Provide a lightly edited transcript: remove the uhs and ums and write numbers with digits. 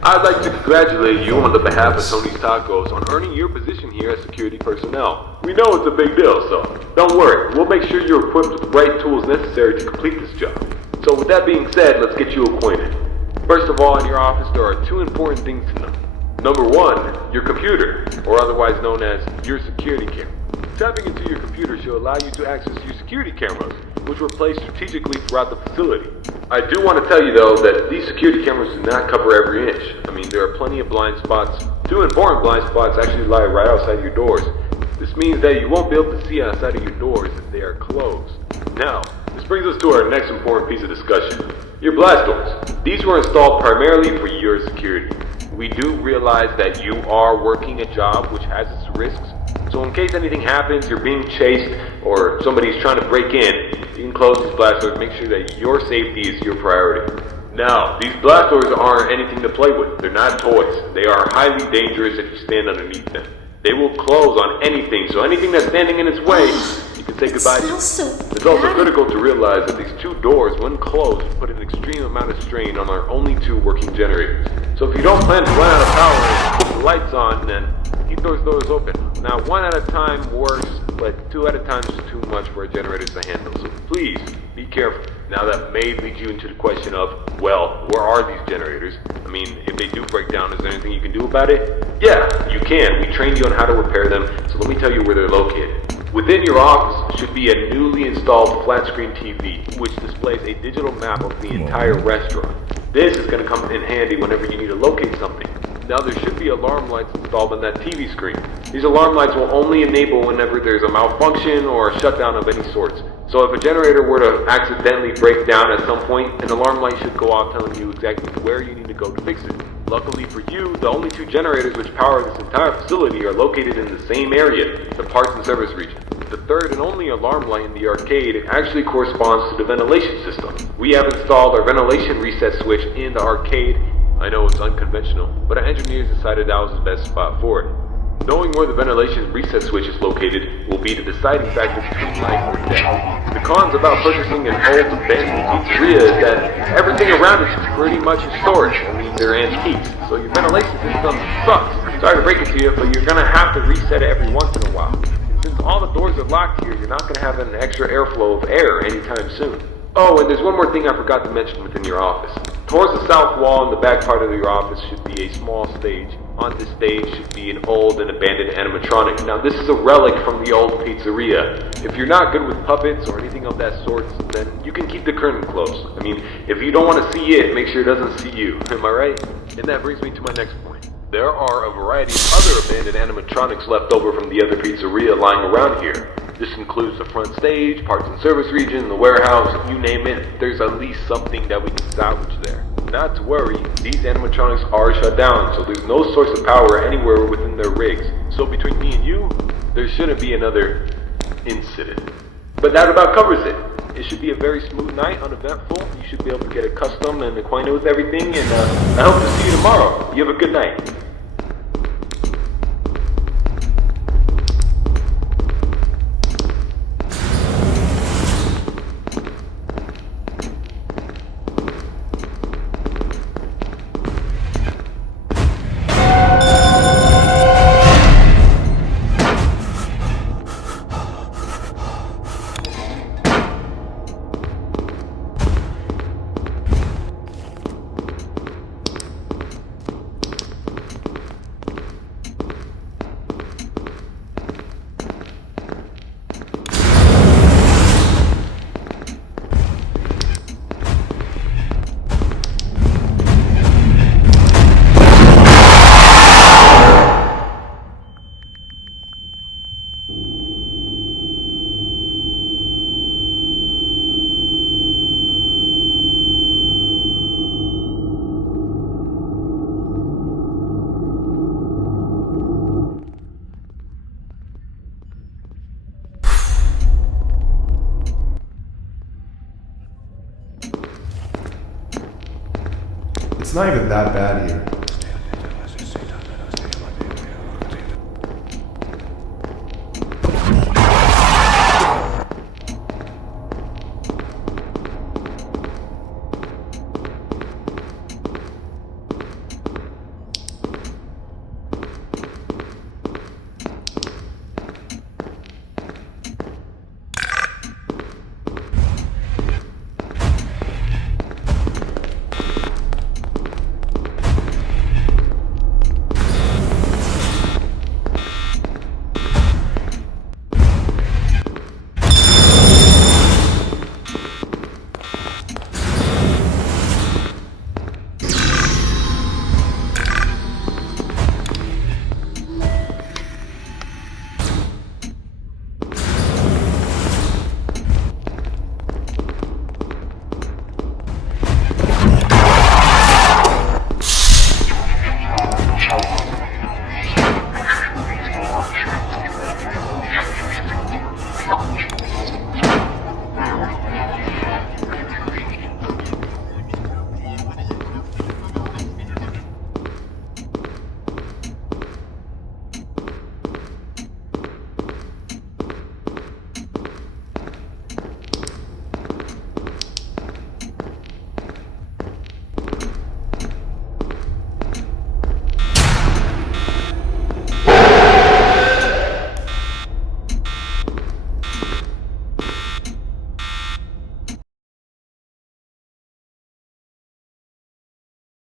I'd like to congratulate you on the behalf of Tony's Tacos on earning your position here as security personnel. We know it's a big deal, so don't worry. We'll make sure you're equipped with the right tools necessary to complete this job. So with that being said, let's get you acquainted. First of all, in your office, there are two important things to know. Number one, your computer, or otherwise known as your security camera. Tapping into your computer should allow you to access your security cameras, which were placed strategically throughout the facility. I do want to tell you though that these security cameras do not cover every inch. I mean, there are plenty of blind spots. Two important blind spots actually lie right outside your doors. This means that you won't be able to see outside of your doors if they are closed. Now, this brings us to our next important piece of discussion. Your blast doors. These were installed primarily for your security. We do realize that you are working a job which has its risks. So in case anything happens, you're being chased, or somebody's trying to break in, you can close these blast doors, make sure that your safety is your priority. Now, these blast doors aren't anything to play with. They're not toys. They are highly dangerous if you stand underneath them. They will close on anything, so anything that's standing in its way, you can say goodbye to. It's also critical to realize that these two doors, when closed, put an extreme amount of strain on our only two working generators. So if you don't plan to run out of power and put the lights on, then keep those doors open. Now, one at a time works, but two at a time is too much for our generators to handle. So please, be careful. Now that may lead you into the question of, well, where are these generators? I mean, if they do break down, is there anything you can do about it? Yeah, you can. We trained you on how to repair them, so let me tell you where they're located. Within your office should be a newly installed flat screen TV, which displays a digital map of the entire restaurant. This is going to come in handy whenever you need to locate something. Now there should be alarm lights installed on that TV screen. These alarm lights will only enable whenever there's a malfunction or a shutdown of any sorts. So if a generator were to accidentally break down at some point, an alarm light should go off telling you exactly where you need to go to fix it. Luckily for you, the only two generators which power this entire facility are located in the same area, the parts and service region. The third and only alarm light in the arcade actually corresponds to the ventilation system. We have installed our ventilation reset switch in the arcade. I know it's unconventional, but our engineers decided that was the best spot for it. Knowing where the ventilation reset switch is located will be the deciding factor between life or death. The cons about purchasing an old abandoned pizzeria is that everything around it is pretty much historic. I mean, they're antiques, so your ventilation system sucks. Sorry to break it to you, but you're gonna have to reset it every once in a while. And since all the doors are locked here, you're not gonna have an extra airflow of air anytime soon. Oh, and there's one more thing I forgot to mention within your office. Towards the south wall in the back part of your office should be a small stage. On this stage should be an old and abandoned animatronic. Now this is a relic from the old pizzeria. If you're not good with puppets or anything of that sort, then you can keep the curtain closed. I mean, if you don't want to see it, make sure it doesn't see you. Am I right? And that brings me to my next point. There are a variety of other abandoned animatronics left over from the other pizzeria lying around here. This includes the front stage, parts and service region, the warehouse, you name it. There's at least something that we can salvage there. Not to worry, these animatronics are shut down, so there's no source of power anywhere within their rigs. So between me and you, there shouldn't be another incident. But that about covers it. It should be a very smooth night, uneventful. You should be able to get accustomed and acquainted with everything, and I hope to see you tomorrow. You have a good night. It's not even that bad here.